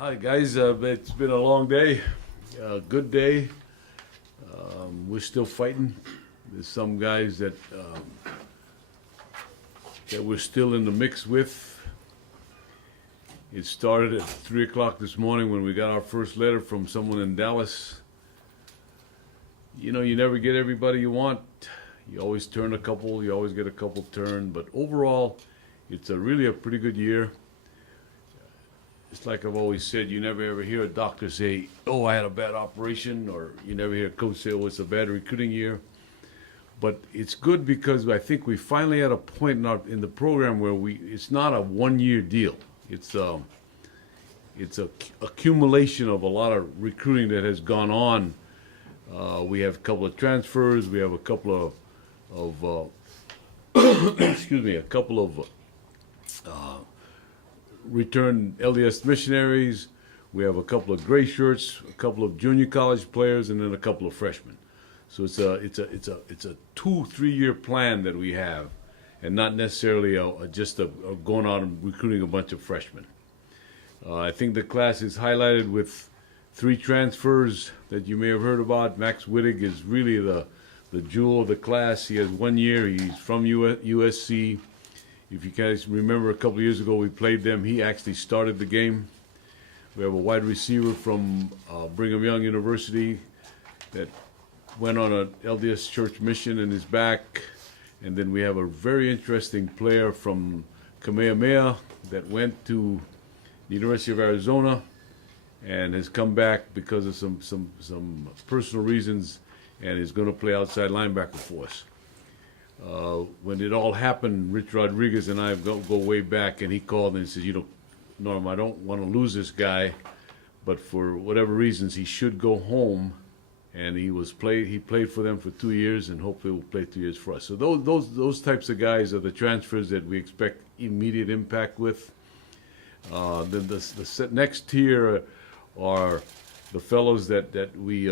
Hi guys, it's been a long day, good day. We're still fighting. There's some guys that we're still in the mix with. It started at 3 o'clock this morning when we got our first letter from someone in Dallas. You know, you never get everybody you want. You always turn a couple, you always get a couple turned, but overall, it's really a pretty good year. It's like I've always said, you never ever hear a doctor say, oh, I had a bad operation, or you never hear a coach say, oh, it's a bad recruiting year. But it's good because I think we finally had a point in the program where it's not a one-year deal. It's a accumulation of a lot of recruiting that has gone on. We have a couple of transfers. We have a couple of excuse me, a couple of returned LDS missionaries. We have a couple of gray shirts, a couple of junior college players, and then a couple of freshmen. So it's a 2-3 year plan that we have, and not necessarily just going out and recruiting a bunch of freshmen. I think the class is highlighted with 3 transfers that you may have heard about. Max Wittek is really the jewel of the class. He has 1 year. He's from USC. If you guys remember, a couple of years ago we played them. He actually started the game. We have a wide receiver from Brigham Young University that went on an LDS church mission and is back. And then we have a very interesting player from Kamehameha that went to the University of Arizona and has come back because of some personal reasons and is going to play outside linebacker for us. When it all happened, Rich Rodriguez and I go way back, and he called and said, Norm, I don't want to lose this guy, but for whatever reasons, he should go home. And he played for them for 2 years, and hopefully will play 2 years for us. So those types of guys are the transfers that we expect immediate impact with. Then the next tier are the fellows that we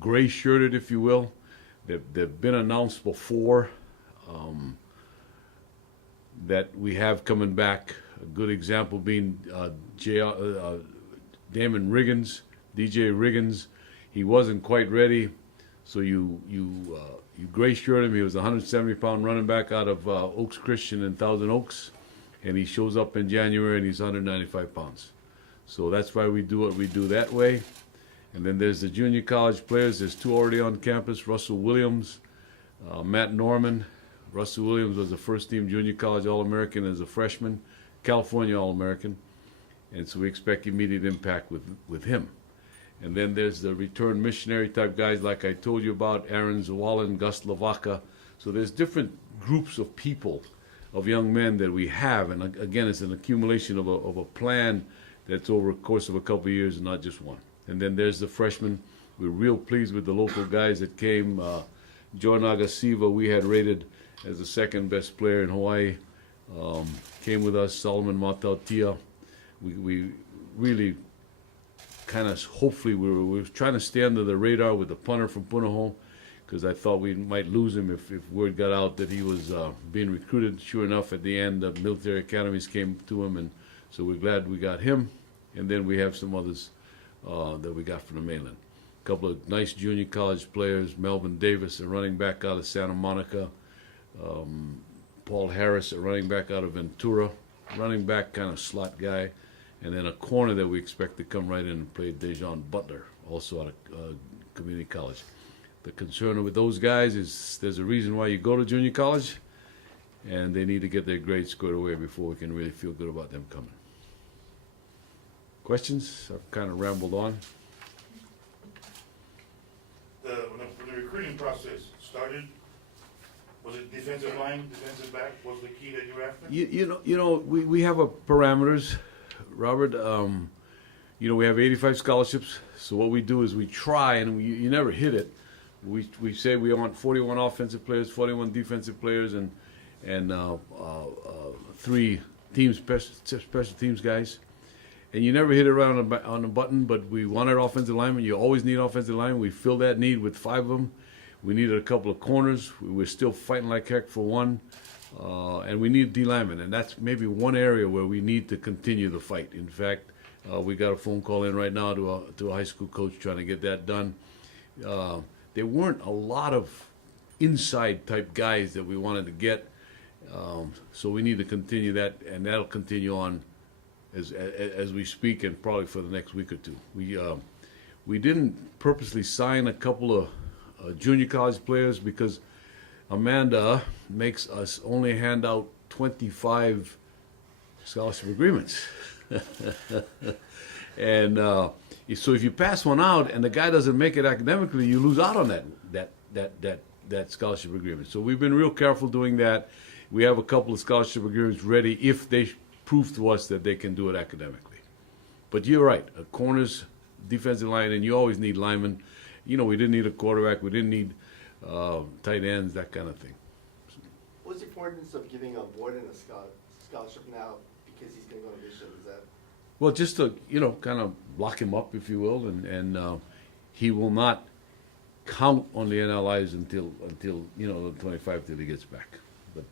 gray-shirted, if you will. They've been announced before that we have coming back. A good example being Damon Riggins, DJ Riggins. He wasn't quite ready, so you gray-shirted him. He was a 170-pound running back out of Oaks Christian in Thousand Oaks, and he shows up in January and he's 195 pounds. So that's why we do what we do that way. And then there's the junior college players. There's 2 already on campus, Russell Williams, Matt Norman. Russell Williams was a first-team junior college All-American as a freshman, California All-American. And so we expect immediate impact with him. And then there's the return missionary type guys like I told you about, Aaron Zawalin, Gus Lavaca. So there's different groups of people, of young men that we have. And again, it's an accumulation of a plan that's over a course of a couple of years and not just one. And then there's the freshmen. We're real pleased with the local guys that came. Joe Nagasiva, we had rated as the second best player in Hawaii, came with us. Solomon Matautia. We really kind of, hopefully, we were trying to stay under the radar with the punter from Punahou, because I thought we might lose him if word got out that he was being recruited. Sure enough, at the end, the military academies came to him, and so we're glad we got him. And then we have some others that we got from the mainland. A couple of nice junior college players, Melvin Davis, a running back out of Santa Monica, Paul Harris, a running back out of Ventura, running back kind of slot guy, and then a corner that we expect to come right in and play, Dejaun Bulter, also out of community college. The concern with those guys is there's a reason why you go to junior college, and they need to get their grades squared away before we can really feel good about them coming. Questions? I've kind of rambled on. When the recruiting process started, was it defensive line, defensive back was the key that you were after? We have parameters, Robert. We have 85 scholarships. So what we do is we try, and you never hit it. We say we want 41 offensive players, 41 defensive players, and 3 special teams guys. And you never hit it right on the button, but we wanted offensive linemen. You always need offensive linemen. We filled that need with 5 of them. We needed a couple of corners. We're still fighting like heck for one. And we need D linemen. And that's maybe one area where we need to continue the fight. In fact, We got a phone call in right now to a high school coach trying to get that done. There weren't a lot of inside type guys that we wanted to get, so we need to continue that, and that'll continue on as we speak, and probably for the next week or two. We didn't purposely sign a couple of junior college players because Amanda makes us only hand out 25 scholarship agreements. And so if you pass one out and the guy doesn't make it academically, you lose out on that scholarship agreement. So we've been real careful doing that. We have a couple of scholarship agreements ready if they prove to us that they can do it academically. But you're right, corners, defensive line, and you always need linemen. We didn't need a quarterback. We didn't need tight ends, that kind of thing. What's the importance of giving a Warden a scholarship now because he's going to go to mission? Is that? Well, just to, kind of lock him up, if you will, and he will not count on the NLIs until the 25 till he gets back. But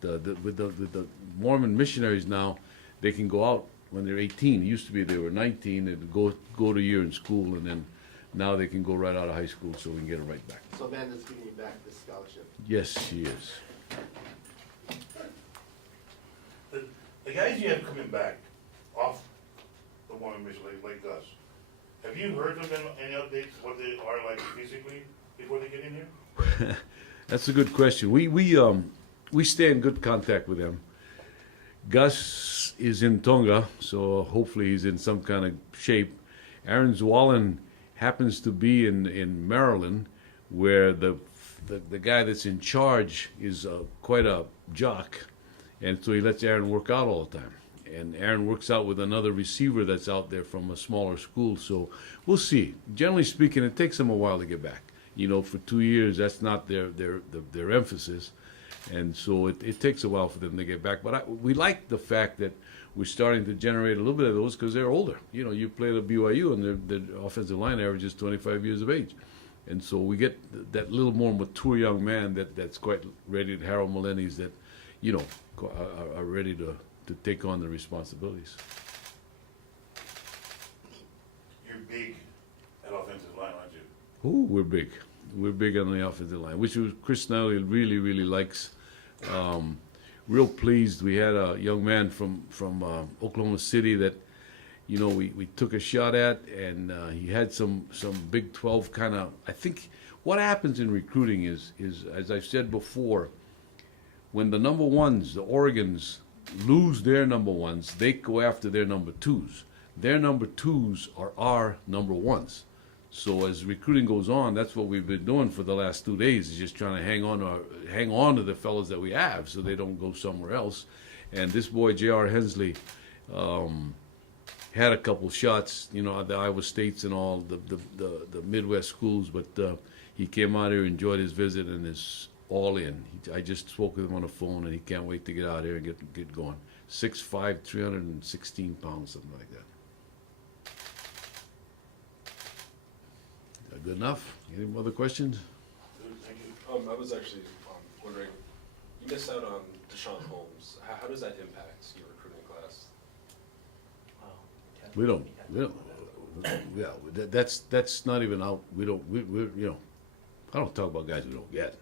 with the Mormon missionaries now, they can go out when they're 18. It used to be they were 19 and go to a year in school, and then now they can go right out of high school, so we can get it right back. So Amanda's giving you back the scholarship? Yes, she is. The guys you have coming back off the Mormon mission, like us, have you heard from them any updates, what they are like physically before they get in here? That's a good question. We stay in good contact with them. Gus is in Tonga, so hopefully he's in some kind of shape. Aaron Zwallen happens to be in Maryland, where the guy that's in charge is quite a jock, and so he lets Aaron work out all the time. And Aaron works out with another receiver that's out there from a smaller school, so we'll see. Generally speaking, it takes them a while to get back. For 2 years, that's not their emphasis. And so it takes a while for them to get back. But we like the fact that we're starting to generate a little bit of those because they're older. You play at BYU and their offensive line average is 25 years of age. And so we get that little more mature young man that's quite ready, Harold Millennies, that, are ready to take on the responsibilities. You're big at offensive line, aren't you? Oh, we're big. We're big on the offensive line, which Chris Snelly really, really likes. Real pleased. We had a young man from Oklahoma City that, we took a shot at, and he had some Big 12 kind of. I think what happens in recruiting is as I've said before, when the number ones, the Oregons, lose their number ones, they go after their number twos. Their number twos are our number ones. So as recruiting goes on, that's what we've been doing for the last 2 days, is just trying to hang on to the fellows that we have so they don't go somewhere else. And this boy, J.R. Hensley, had a couple shots, at the Iowa States and all the Midwest schools, but he came out here, enjoyed his visit, and is all in. I just spoke with him on the phone, and he can't wait to get out here and get going. 6'5", 316 pounds, something like that. Good enough? Any other questions? Thank you. I was actually wondering, you missed out on Dejaun Holmes. How does that impact your recruiting class? We don't. Yeah, that's not even out. We I don't talk about guys we don't get.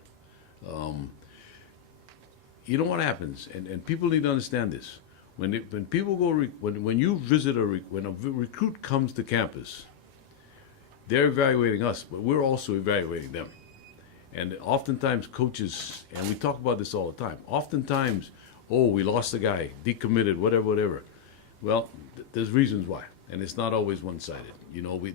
You know what happens, and people need to understand this. When people go when you visit when a recruit comes to campus, they're evaluating us, but we're also evaluating them. And oftentimes coaches, and we talk about this all the time, oftentimes, we lost a guy, decommitted, whatever. Well, there's reasons why, and it's not always one-sided.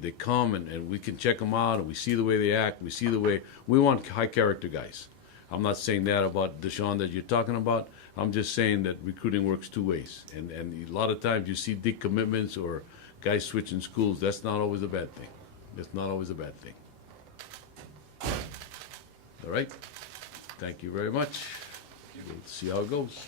They come and we can check them out, and we see the way they act, we want high-character guys. I'm not saying that about Dejaun that you're talking about. I'm just saying that recruiting works two ways. And a lot of times you see decommitments or guys switching schools. That's not always a bad thing. That's not always a bad thing. All right. Thank you very much. We'll see how it goes.